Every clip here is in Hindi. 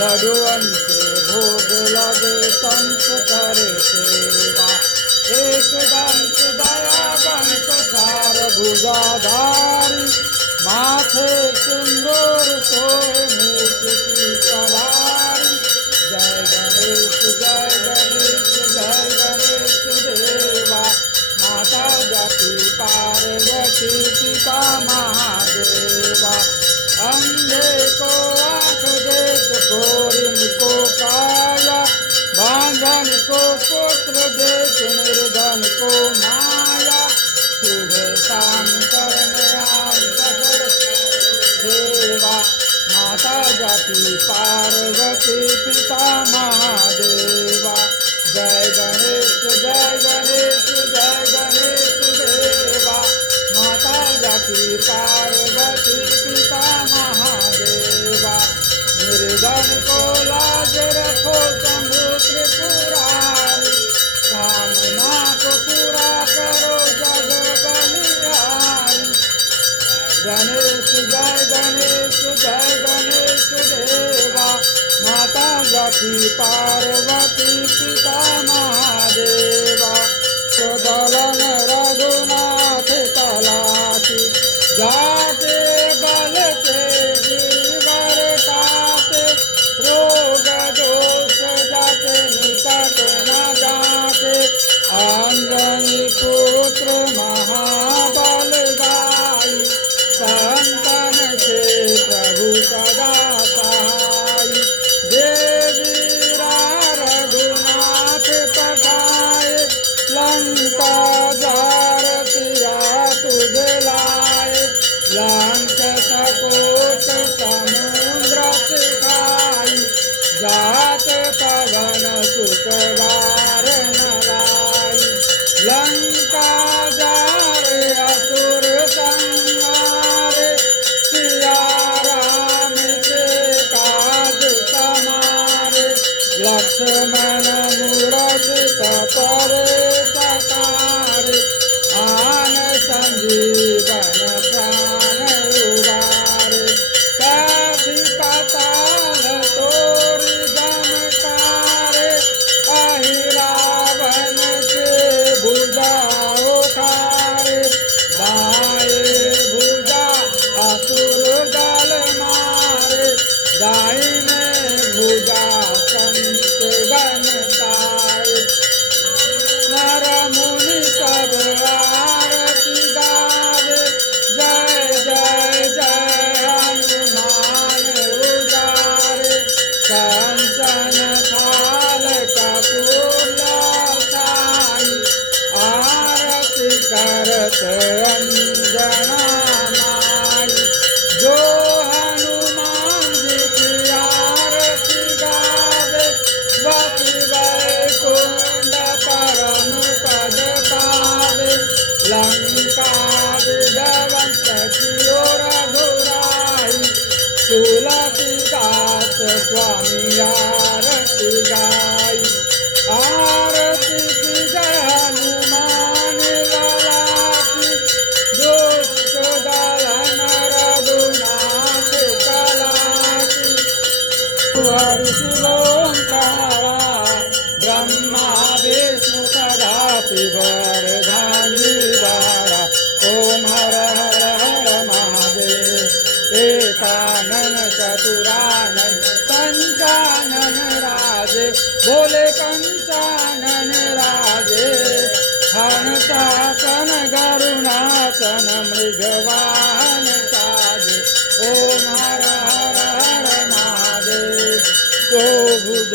लडुअंचे भोग लगे संत करे सेवा एकदंत दयावंत सार भुजाधारी माथे सिंदूर सोहे मूर्त की सवारी जय गणेश जय गणेश देवा माता जाति पार्वती पिता महादेवा अंधे को आँख देत घोरिन को काया बांधन को पुत्र देत निर्धन को माया शुभ काम करने आए देवा माता जाति पार्वती पिता महादेवा जय गणेश देवा माता जाति पार्वती पिता महादेवा निर्धन को लाज रखो शंभु त्रिपुरारी कामना को पूरा करो जग बलिहारी गणेश जय गणेश देवा माता जाति पार्वती पिता महादेवा सुदलन रघुनाथ तलाटी जाते बल से जीवर काते रोग दोष जाते निकट न जाते अंजनी पुत्र महाबल गाई संतन से प्रभु सदा सहाय देवीरा रघुनाथ पठाए लंका जारतिया तुझ लाए लांच सकोट समुद्र सिखाई जात पवन सुतवार न लाई लंका जारे असुर संहारे सिया राम के काज समारे लक्ष्मण मूरत परे सकारे आन संजीवन प्राण उबारे कभी पाताल तोरी गमकारे अहि रावण के भुजा उखारे बाए भुजा असुर दल मारे दाहिने भुजा संत गण तारे नर मुनि सब आरती गावे जय हनुमान उदारे कंचन थाल कपूर साई आरती करत अंजना माई जो हनुमान जी की आरती गावे बपि वैकुंठ परम पद पावे लंका विध्वंस की ओर घुराई तुलसीदास स्वामी आरती गाई आरती की जय हनुमान लाला की दुष्ट दलन रघुनाथ कला की हरि शिवोंकारा ब्रह्मा विष्णु सदा शिवरधारा ओम हर हर हर महादेव एकानन चतुरानन पंचानन राजे बोले पंचानन राजे हंसासन गरुणासन मृगवाहन साजे ओम हर हर हर महादेव को भुज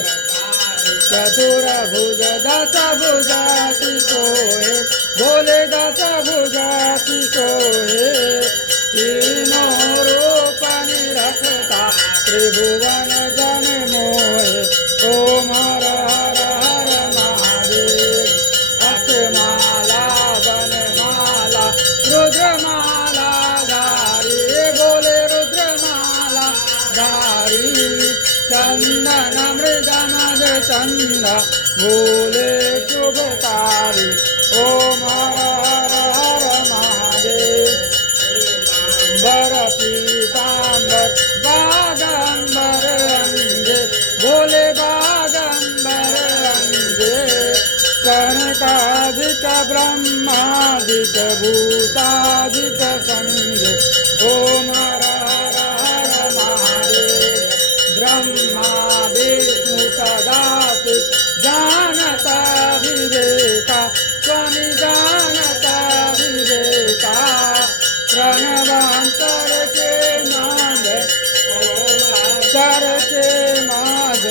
चतुर्भुज दस भुजाति सोहे बोले दस भुजाति सोहे तीनों रूप निरखता त्रिभुवन जन मोहे ओम हर हर हर महादेव अक्षमाला वनमाला रुद्रमाला धारी बोले रुद्रमाला धारी चंदन मृदमद चंद बोले शुभकारी ओम हर हर हर महादेव बर पीतांबर बागंबर अंगे ब्रह्मादिक भूतादिक संगे ओम हर हर हर महादेव ब्रह्मा विष्णु सदाशिव जानता विवेका स्वामी जानता विवेका प्रणवांतर के नाद ओम के नाद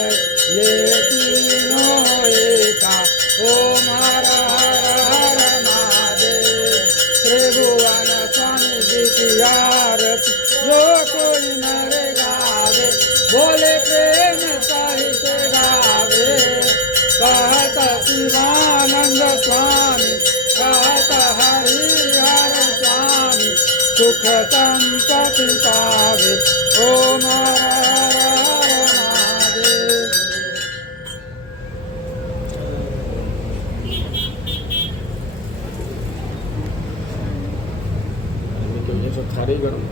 ये तीनों एका ओम हर हर हर महादेव त्रिभुवन स्वामी जी की आरती जो कोई नर गावे बोले प्रेम सहित गावे कहत शिवानंद स्वामी कहत हरिहर स्वामी सुख संपत्ति पावे ओम हर हर महादेव। खारी गरम